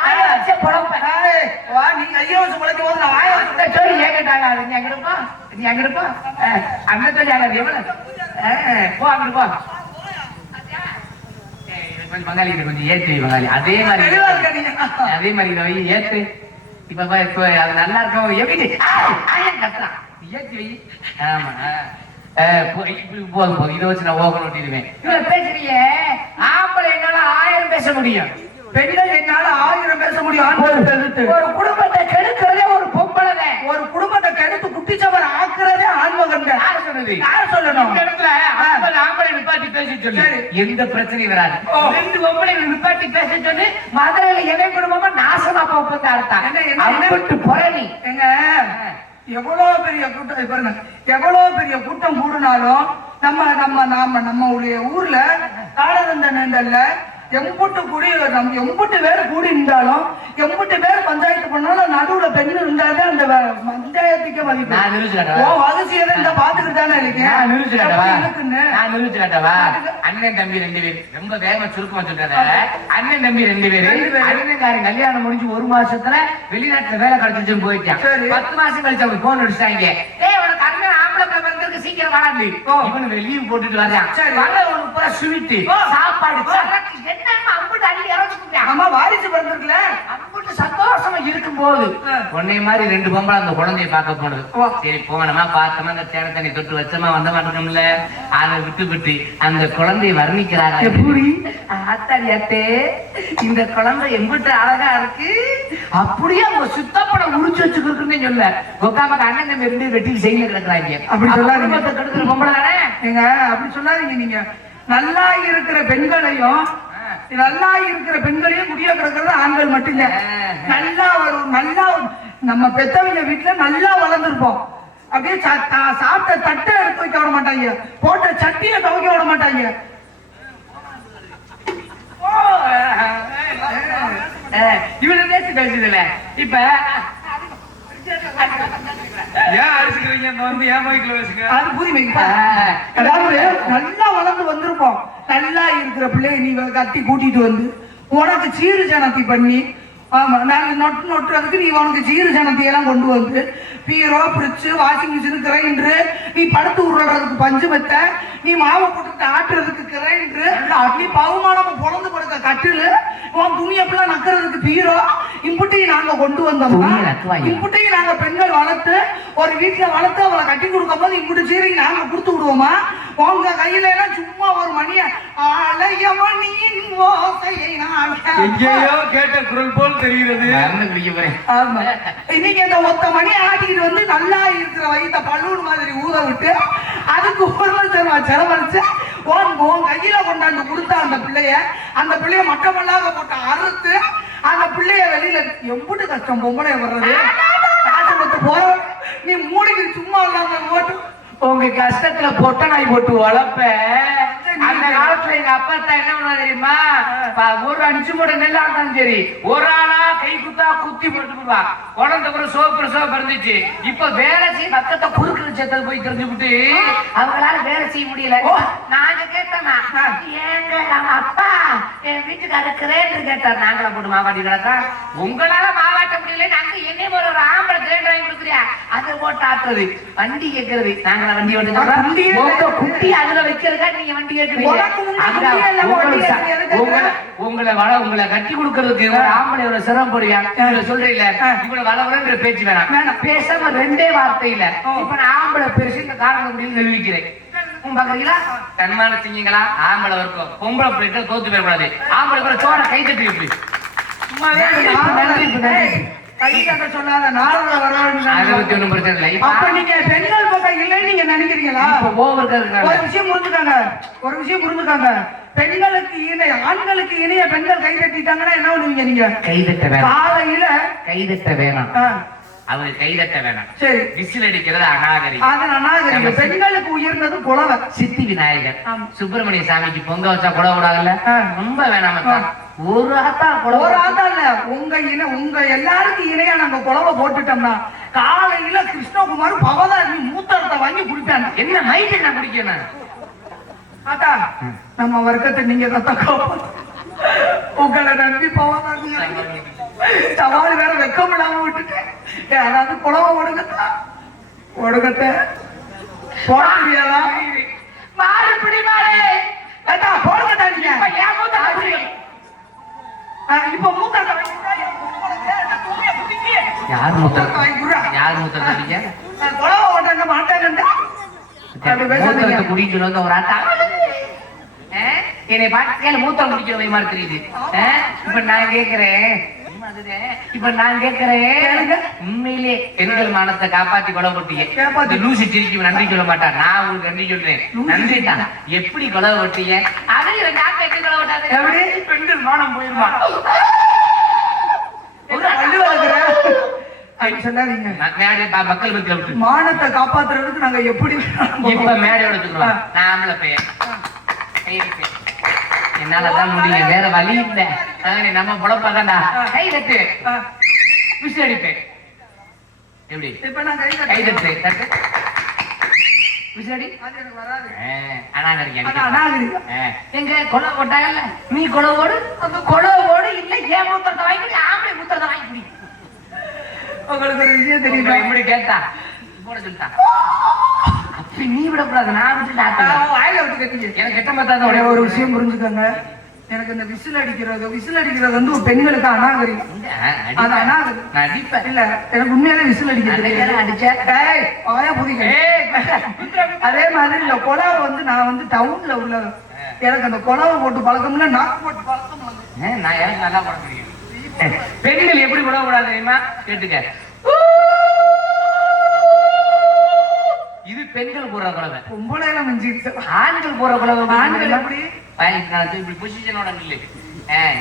ஐயா வச்சு பொழைக்கும் போது நான் வாய வச்சு சொல்லி ஏகட்டாங்க. நீ அங்க இருப்பா, நீ அங்க இருப்பா, அங்க சொல்லி ஆகாது எவ்வளவு போ அங்க போ. பங்காளி கொஞ்சம் ஏத்து பங்காளி அதே மாதிரி ஏத்து. இப்ப அது நல்லா இருக்கும். எப்படி ஏத்தி வை. ஆமா போதும் இதை வச்சு நான் ஓகன் ஓட்டிடுவேன். பேசுறீங்க ஆம்பளை என்னால 1000 பேச முடியும், பெண்கள் என்னால 1000 பேச முடியும். ஒரு குடும்பத்தை கெடுக்கிறதே ஒரு பொம்பளை, ஒரு குடும்பத்தை கெடுத்து குட்டிச்சவர் ஆக்குறதே ஆண்மகன். யார் சொல்லணும்? இந்த இடத்துல ஆம்பளை நிப்பாட்டி பேச சொல்லு, எந்த பிரச்சனையும் வராது. 2 பொம்பளை நிப்பாட்டி பேச சொல்லி மதுரையில எவன் குடும்பமா நாசமா போப்பது அர்த்தம். புறணி எங்க எவ்வளவு பெரிய கூட்டம் பாருங்க, எவ்வளவு பெரிய கூட்டம் கூடுனாலும் நம்ம நம்ம நாம நம்ம ஊர்ல காலதந்த நேண்டல்ல எம்புட்டு கூடி நம்ம எம்புட்டு பேர் கூடி இருந்தாலும் எம்புட்டு பேர் பஞ்சாயத்து பண்ணாலும் நடுவுல பெண் இருந்தாதான் அந்த பஞ்சாயத்துக்கே மதிப்பு. நான் நிரூபிச்சுட்டேன். ஓ வரிசையை இந்த பாத்துக்கிட்டு தானே இருக்கேன். நான் நிரூபிச்சுட்டேன். இருக்குன்னு. நான் நிரூபிச்சுட்டேன். அண்ணன் தம்பி 2 பேர். ரொம்ப வேகமா சுருக்கமா சொல்றாரு. அண்ணன் தம்பி 2 பேர். அண்ணன்காரன் கல்யாணம் முடிஞ்சு 1 மாசத்துல வெளிநாட்டுல வேலை கிடைச்சிருச்சுன்னு போயிட்டான். சரி. 10 மாசம் கழிச்சு அவங்க போன் அடிச்சாங்க. டேய் உனக்கு அண்ணன் ஆம்பளை பிள்ளை வந்திருக்கு, சீக்கிரம் வாடான்னு. இவனுக்கு லீவ் போட்டுட்டு வர்றான். சரி. வர உனக்கு பூரா ஸ்வீட் சாப்பாடு சரக்கு என்னமா அம்புட்டு அள்ளி இறச்சுட்டான். அம்மா வாரிசு பிறந்திருக்குல அம்புட்டு சந்தோஷமா இருக்கும்போது உன்னை மாதிரி 2 பொம்பளை அந்த குழந்தைய பார்க்க போனது. சரி போனமா பார்த்தோமா அந்த தேன தண்ணி தொட்டு வச்சமா வந்த மாட்டோம்ல அதை விட்டு அந்த குழந்தையை வர்ணிக்கிறாங்க. எப்படி ஆத்தாடி அத்தே இந்த குழந்தை எம்பிட்டு அழகா இருக்கு, அப்படியே அவங்க சுத்தப்படம் உரிச்சு வச்சுக்கிட்டு சொல்ல உட்காம அண்ணன் தம்பி 2 வெட்டி செய்ய கிடக்குறாங்க. அப்படி சொல்லாதீங்க. கெடுக்கிற பொம்பளை தானே நீங்க அப்படி சொல்லாதீங்க. நீங்க நல்லா இருக்கிற பெண்களையும் நல்லா இருக்கிற பெண்களையும் குடிய கிடக்கிறது ஆண்கள் மட்டும்தான். நல்லா வரும் நல்லா நம்ம பெத்தவங்க வீட்டுல நல்லா வளர்ந்துருப்போம். அப்படியே சாப்பிட்ட தட்டை எடுத்து வைக்க விட மாட்டாங்க, போட்ட சட்டியை துவைக்க விட மாட்டாங்க. இவரு பேசி பேசுதுல இப்ப ஏன் அடிச்சுக்கிறீங்க? வந்து ஏன் மைக்கில் வச்சுக்க? அது புரியுமே. அதாவது நல்லா வளர்ந்து வந்திருப்போம். நல்லா இருக்கிற பிள்ளைய நீ கட்டி கூட்டிட்டு வந்து உனக்கு சீரு ஜனத்தி பண்ணி, ஆமா நாங்க நொட்டுறதுக்கு நீ உனக்கு சீரு ஜனத்தி எல்லாம் கொண்டு வந்து பீரோ பிரிட்ஜு வாஷிங் மிஷின் கிரைண்டரு, நீ படுத்து உருளறதுக்கு பஞ்சு மெத்த, நீ மாவை போட்டு ஆட்டுறதுக்கு கிரைண்டரு, நீ பவுமானம் பொழந்து படுக்க கட்டிலு, உன் துணியப்பெல்லாம் நக்கிறதுக்கு பீரோ, இம்புட்டையும் நாங்க கொண்டு வந்தோம்னா இம்புட்டையும் நாங்க பெண்கள் வளர்த்து ஒரு வீட்டுல வளர்த்து அவளை கட்டி கொடுக்கும் போது இம்புட்டு சீரைக்கு நாங்க கொடுத்து விடுவோமா? உங்க கையில எல்லாம் சும்மா ஒரு மணிய ஆலயமணியின் ஓசையை நான் எங்கேயோ கேட்ட குரல் போல் தெரிகிறது. ஆமா இன்னைக்கு இந்த ஒத்த மணி ஆட்டிக்கிட்டு வந்து நல்லா இருக்கிற வயிற்ற பல்லூர் மாதிரி ஊத விட்டு அதுக்கு 1 லட்சம் ரூபாய் செலவழிச்சு உன் கையில கொண்டாந்து கொடுத்த அந்த பிள்ளைய மட்டமல்லாக போட்டு அறுத்து அந்த பிள்ளைய வெளியில எம்புட்டு கஷ்டம் பொம்பளை வர்றது. காசு கொடுத்து போற நீ மூடிக்கு சும்மா இல்லாம ஓட்டு உங்க கஷ்டத்துல பொட்ட நாய் போட்டு வளர்ப்ப. அந்த காலத்துல எங்க அப்பா என்ன பண்ணா தெரியுமா? ஒரு 5 மூடை நெல் ஆண்டாலும் சரி ஒரு ஆளா கை குத்தா குத்தி போட்டு போடுவா. குழந்தை கூட சோப்பு இருந்துச்சு. இப்ப வேலை செய்ய பக்கத்தை குறுக்கு சேர்த்தது போய் தெரிஞ்சு விட்டு அவங்களால வேலை செய்ய முடியல. நாங்க கேட்டோமா ஏங்க நம்ம அப்பா என் வீட்டுக்கு அடுக்கிறேன்னு கேட்டார். நாங்களா போட்டு மாவாட்டி கிடக்கா உங்களால மாவாட்ட முடியல, நாங்க என்ன ஒரு ஆம்பளை கிரேண்ட் வாங்கி கொடுக்குறியா அதை போட்டு ஆட்டுறது வண்டி கேட்கறது. நாங்களா வண்டி ஓட்டு குட்டி அதுல வைக்கிறதுக்கா நீங்க வண்டி உங்களை கட்டி கொடுக்கறதுக்கு ஆம்பளையோட சிரமப்படுவியா சொல்றீங்கள? இவ்வளவு வளவளன்ற பேச்சு வேணாம். பேசாம 2 வார்த்தையில இப்ப நான் ஆம்பளை பெருசு இந்த காரணம் அப்படின்னு நிரூபிக்கிறேன். பாக்குறீங்களா? தன்மான திங்கங்களா ஆம்பளை இருக்கும், பொம்பளை பிள்ளைங்க தோத்து போயிடக்கூடாது. ஆம்பளை கூட சோட கை தட்டி இப்படி சொல்லாத நாளோட வரணும் பிரச்சனை இல்லை. அப்ப நீங்க பெண்கள் பக்கம் இல்லைன்னு நீங்க நினைக்கிறீங்களா? ஒரு விஷயம் புரிஞ்சுக்காங்க. பெண்களுக்கு இணைய ஆண்களுக்கு இணைய பெண்கள் கை தட்டிட்டாங்கன்னா என்ன பண்ணுவீங்க? நீங்க கைதட்ட வேணாம். காலையில கைதட்ட வேணாம். அவரு கைதட்ட வேணாம். சரி விசில் அடிக்கிறது அநாகரிகம். அது அநாகரிகம். பெண்களுக்கு உயர்ந்தது குலவை. சித்தி விநாயகர் சுப்பிரமணிய சாமிக்கு பொங்க வச்சா குல விடாதுல்ல, ரொம்ப வேணாம. ஒரு ஆத்தா இல்ல உங்க எல்லாருக்கும் இணையா நாங்க குலவை போட்டுட்டோம்னா காலையில கிருஷ்ணகுமார் பவதாரி மூத்தரத்தை வாங்கி குடிப்பாங்க. என்ன மைக்கு நான் குடிக்கணும்? ஆத்தா நம்ம வர்க்கத்தை நீங்க உங்களை நம்பி பவதாரி சவால் வேற வெக்கம் இல்லாம விட்டுட்டேன். அதாவது குலவை ஒடுங்கத்தை போட முடியாதா? மாறு பிடி மாறு போடுங்க. இப்ப மூத்தரத்தை யார் மூத்தரத்தை குலவை ஓட்டாங்க மாட்டாங்க குடிக்கணும் வந்து ஒரு ஆட்டா என்னை பார்த்து மூத்தம் குடிக்கிற மாதிரி தெரியுது. இப்ப நான் கேட்கிறேன் உண்மையிலே பெண்கள் மானத்தை காப்பாத்தி கொலை போட்டீங்க. லூசி சிரிக்கும் நன்றி சொல்ல மாட்டா. நான் உங்களுக்கு நன்றி சொல்றேன். நன்றி தான். எப்படி கொலை போட்டீங்க? அதையும் கொலை போட்டாங்க. பெண்கள் மானம் போயிருமா? மக்கள் பத்தி மானத்தை காப்பாத்துறதுக்கு நாங்க எப்படி இப்ப மேடையோட சொல்லுவோம். நான் ஆம்பளை பையன் என்னாலதான் முடியும், வேற வழி இல்ல. நம்ம பொழப்பாதான்டா. கை தட்டு, விசில் அடிப்பேன். எப்படி இப்ப நான் கை கை தட்டு தட்டு விசில் அடி. அது எனக்கு வராது. அனாகரிகம். எங்க கொலை போட்டாங்கல்ல, நீ கொலை ஓடு, அந்த கொலை ஓடு இல்ல ஏன் மூத்திரத்தை வாங்கி ஆம்பளை மூத்திரத்தை வாங்கி குடி. உங்களுக்கு ஒரு விஷயம் தெரியுமா? இப்படி கேட்டா போட சொல்லிட்டான். அப்படி நீ விடக்கூடாது, நான் விட்டு வாயில விட்டு கட்டிங்க. எனக்கு கெட்ட மாத்தாத ஒரே ஒரு விஷயம் புரிஞ்சுக்கோங்க. எனக்கு இந்த விசில் அடிக்கிறது வந்து ஒரு பெண்களுக்கு அநாகரிகம். அது அநாகரிகம். நான் அடிப்பேன். இல்ல எனக்கு உண்மையாலே விசில் அடிக்கிறது அதே மாதிரி இந்த குழாவை வந்து நான் வந்து டவுன்ல உள்ள எனக்கு அந்த குழாவை போட்டு பழக்கம்ல நாக்கு போட்டு பழக்கம் நான் எனக்கு நல்லா போட முடியும். பெண்கள் எப்படி போட கூடாது தெரியுமா? கேட்டுக்க. இது பெண்கள் போடுற குழவை. பொம்பளையில மிஞ்சிருச்சு. ஆண்கள் போடுற குழவை. ஆண்கள் எப்படி இப்படி பொசிஷனோட இல்லை.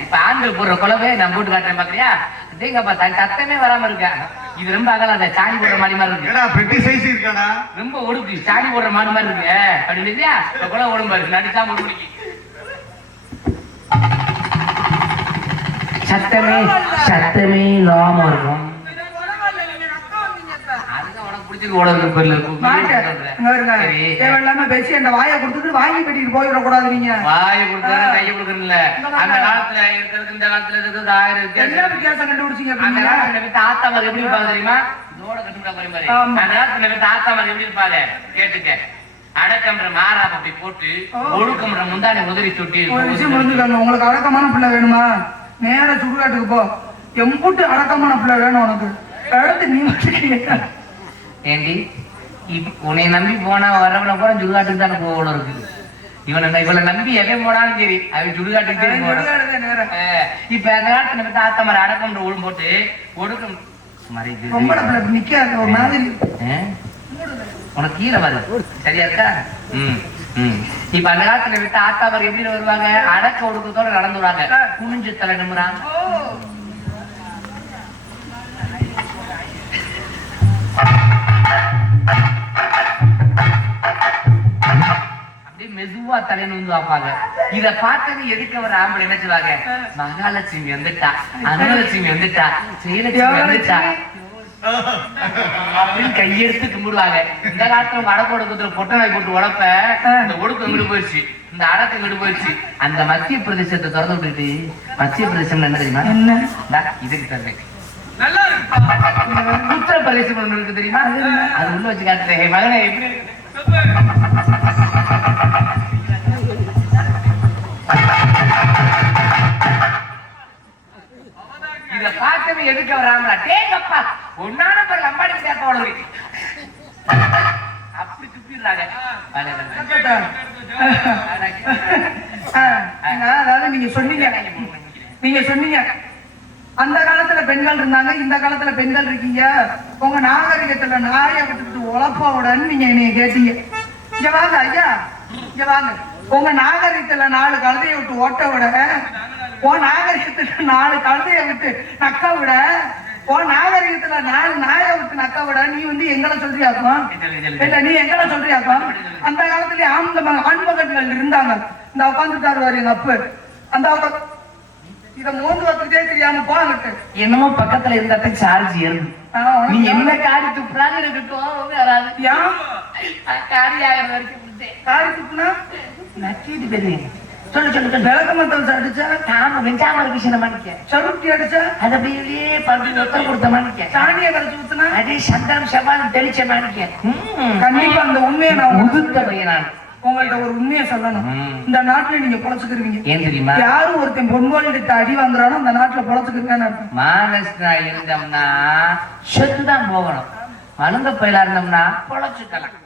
இப்ப ஆண்கள் போடுற குழவை நான் போட்டு காட்டுறேன் பாக்குறியா? தேங்கப்பா தத்தமே வராம இருக்கா. இது ரொம்ப அகலாத சாணி போடுற மாடி மாதிரி இருக்கு. பெட்டி சைஸ் இருக்காடா, ரொம்ப ஒடுக்கு சாணி போடுற மாடு மாதிரி இருக்கு. அப்படி இல்லையா? குழவை ஓடும்பாரு நடிச்சா ஒரு மணிக்கு. சத்தமே இல்லாம இருக்கும். பேசி அந்த வாயை கொடுத்துட்டு வாங்கி கட்டிட்டு போயிடக்கூடாது. நீங்க வாயை கொடுத்தா கையை கொடுக்கறதுல அந்த காலத்துல இருக்கிறது இந்த காலத்துல இருக்கிறது ஆயிரம் என்ன வித்தியாசம் கண்டுபிடிச்சீங்க? அந்த காலத்துல தாத்தா மாதிரி எப்படி இருப்பாங்க தெரியுமா? இதோட கட்டுப்பட போய் மாதிரி அந்த காலத்துல தாத்தா மாதிரி எப்படி இருப்பாங்க கேட்டுக்க. அடக்கம்ன்ற மாறாப்ப அப்படி போட்டு ஒழுக்கம்ன்ற முந்தானி உதறி சுட்டி. ஒரு விஷயம் புரிஞ்சுக்காங்க, உங்களுக்கு அடக்கமான பிள்ளை வேணுமா? நேர சுடுகாட்டுக்கு போ. எம்புட்டு அடக்கமான பிள்ளை வேணும் உனக்கு. அடுத்து நீ ஏண்டி உன்னை நம்பி போனா வரவன கூட சுடுகாட்டுக்கு தானே போகணும் இருக்குது. இவளை நம்பி எவன் போனாலும் சரி அவன் சுடுகாட்டுக்கு தான் போறான். இப்ப அந்த காலத்துல தாத்தா மாதிரி அடக்கம்ன்ற ஒழுங்கு போட்டு ஒடுக்கம் பொம்பளை பிள்ளை நிக்காது ஒரு மாதிரி. உனக்கு கீழே வருது சரியா இருக்கா? இப்ப அந்த காலத்துல விட்டு ஆத்தா மாதிரி எப்படி வருவாங்க? அடக்க ஒடுக்கத்தோட நடந்து வருவாங்க. குனிஞ்சு தலை நிமிராங்க. அப்படியே மெதுவா தலைன்னு வந்து பார்ப்பாங்க. இத பார்த்தது எதுக்கு அவர் ஆம்பளை என்ன சொல்லுவாங்க? மகாலட்சுமி வந்துட்டா, அன்னலட்சுமி வந்துட்டா, ஸ்ரீலட்சுமி வந்துட்டா அப்படின்னு கையெடுத்து கும்பிடுவாங்க. இந்த காலத்துல வடக்கு ஒடுக்கத்துல பொட்டை நாய் போட்டு உடப்ப இந்த ஒடுக்கம் எங்கிட்டு போயிடுச்சு, இந்த அடக்கம் எங்கிட்டு போயிடுச்சு. அந்த மத்திய பிரதேசத்தை திறந்து விட்டுட்டு மத்திய பிரதேசம் என்ன தெரியுமா? இதுக்கு தரேன். உத்தரப்பிரதேசம் ஒண்ணு இருக்கு தெரியுமா? அது உள்ள வச்சு காட்டுறேன். மகனை எப்படி இத பார்த்தவே எதுக்கு வராங்களா? டேங்கப்பா ஒன்னான பேர் லம்பாடி கேட்போட அப்படி துப்பிடுறாங்க. அதாவது நீங்க சொன்னீங்க அந்த காலத்துல பெண்கள் இருந்தாங்க, இந்த காலத்துல பெண்கள் இருக்கீங்க. உங்க நாகரிகத்துல நாயை விட்டுட்டு உழப்போடன்னு நீங்க என்னைய கேட்டீங்க. இங்க வாங்க ஐயா, இங்க வாங்க. உங்க நாகரிகத்துல 4 கழுதையை விட்டு ஓட்ட விட, உன் நாகரிகத்துல 4 கழுதையை விட்டு நக்க விட, உன் நாகரிகத்துல 4 நாயை விட்டு நக்க விட நீ வந்து எங்களை சொல்றியாக்கும்? இல்ல நீ எங்களை சொல்றியாக்கும்? அந்த காலத்துல ஆண்மகன்கள் இருந்தாங்க. இந்த உட்காந்துட்டாரு எங்க அப்ப. அந்த இத மோந்து வச்சுட்டே தெரியாம போகிட்டு என்னமோ பக்கத்துல இருந்தா சார்ஜ் ஏறுது. நீ என்ன காரி துப்புறாங்க வராது. காரி ஆகிற வரைக்கும் காரி துப்புனா நச்சிட்டு தெரியுங்க. சொல்லு சொல்லு. விளக்கமத்தல் அடிச்சா நாம வெஞ்சாமல் விஷயம் மாணிக்க. சருட்டி அடிச்சா அது அப்படியே பருத்தி ஒத்தம் கொடுத்த மாணிக்க. சாணியை கரைச்சு ஊத்துனா அதே சந்தனம் செவ்வாய் தெளிச்ச மாணிக்க. கண்டிப்பா அந்த உண்மையை நான் உதுத்த பையனான். உங்கள்ட்ட ஒரு உண்மையை சொல்லணும். இந்த நாட்டுல நீங்க பொழைச்சுக்கிருவீங்க. ஏன் தெரியுமா? யாரும் ஒருத்தன் பொன்கோல் எடுத்து அடி வாங்குறானோ அந்த நாட்டுல பொழைச்சுக்கிருக்கான்னு மானஸ்டா இருந்தோம்னா செத்துதான் போகணும். மழுங்க பயிலா இருந்தோம்னா பொழைச்சுக்கலாம்.